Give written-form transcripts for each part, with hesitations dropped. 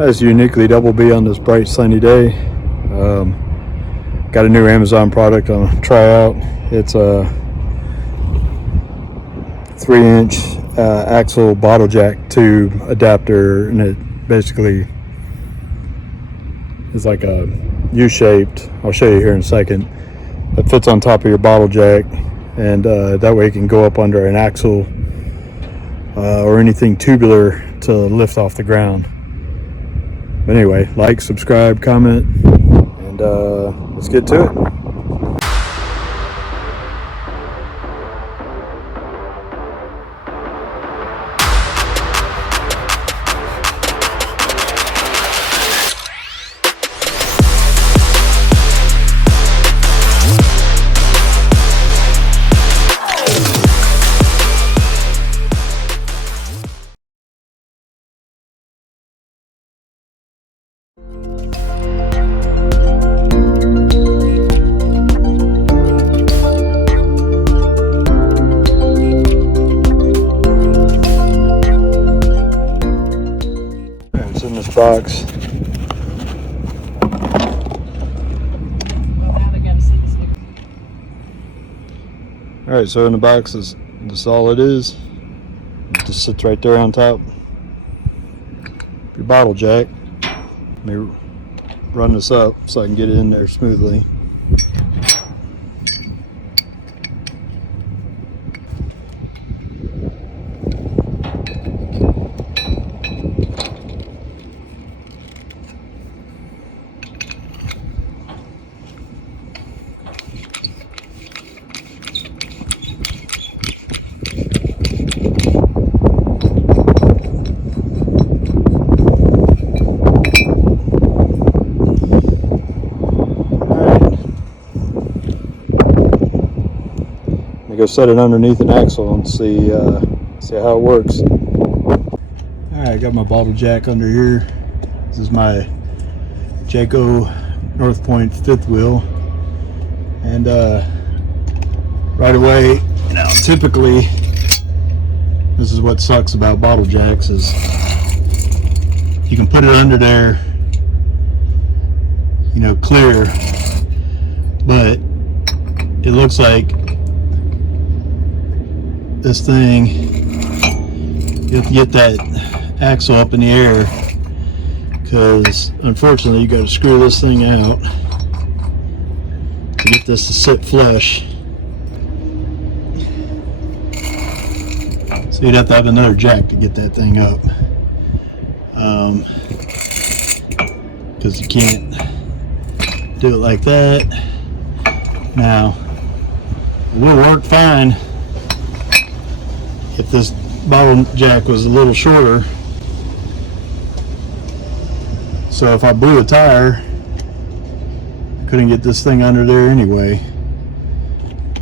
That's UniquelyDOUBLEBEE on this bright sunny day. Got a new Amazon product I'm gonna try out. It's a 3-inch axle bottle jack tube adapter, and it basically is like a U-shaped. I'll show you here in a second. That fits on top of your bottle jack, and that way it can go up under an axle or anything tubular to lift off the ground. But anyway, like, subscribe, comment, and let's get to it. It's in this box. Alright, so in the box is this all it is. It just sits right there on top. Your bottle jack. Let me run this up so I can get it in there smoothly. Go set it underneath an axle and see how it works. Alright, I got my bottle jack under here. This is my Jayco North Point 5th wheel, and right away, typically this is what sucks about bottle jacks, is you can put it under there, clear, but it looks like this thing, you have to get that axle up in the air, because unfortunately you got to screw this thing out to get this to sit flush. So you'd have to have another jack to get that thing up, because you can't do it like that. Now, it will work fine if this bottle jack was a little shorter. So if I blew a tire, I couldn't get this thing under there anyway.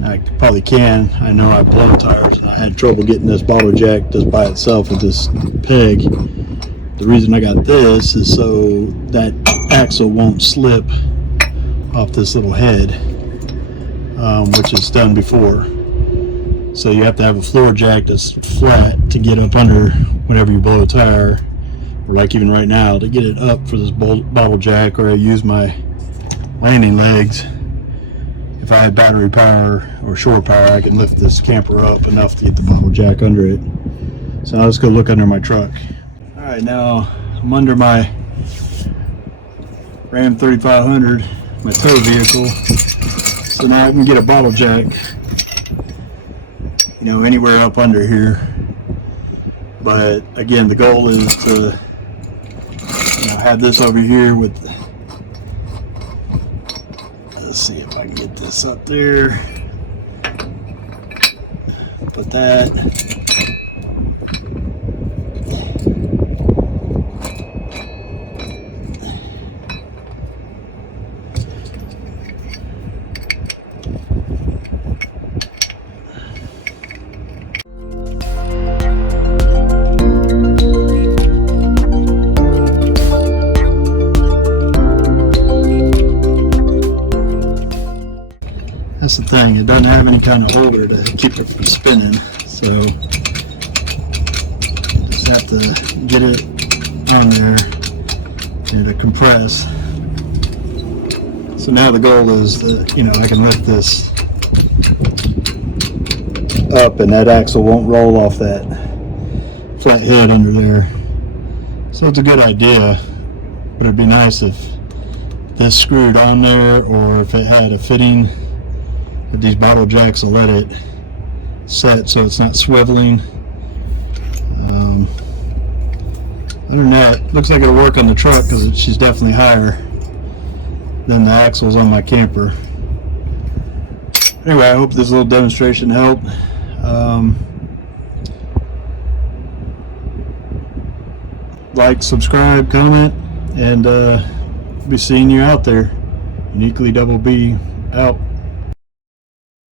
I probably can. I know I blow tires, and I had trouble getting this bottle jack just by itself with this peg. The reason I got this is so that axle won't slip off this little head, which is done before. So you have to have a floor jack that's flat to get up under whenever you blow a tire, or like even right now, to get it up for this bottle jack, or I use my landing legs. If I had battery power or shore power, I can lift this camper up enough to get the bottle jack under it. So let's go look under my truck. Alright, now I'm under my Ram 3500, my tow vehicle. So now I can get a bottle jack anywhere up under here. But again, the goal is to have this over here with, let's see if I can get this up there, put that, That's the thing, it doesn't have any kind of holder to keep it from spinning, so just have to get it on there. to compress. So now the goal is that, you know, I can lift this up and that axle won't roll off that flat head under there. So it's a good idea, but it'd be nice if this screwed on there, or if it had a fitting with these bottle jacks will let it set so it's not swiveling. Other than that, looks like it'll work on the truck because she's definitely higher than the axles on my camper. Anyway, I hope this little demonstration helped. Like, subscribe, comment, and be seeing you out there. UniquelyDOUBLEBEE out.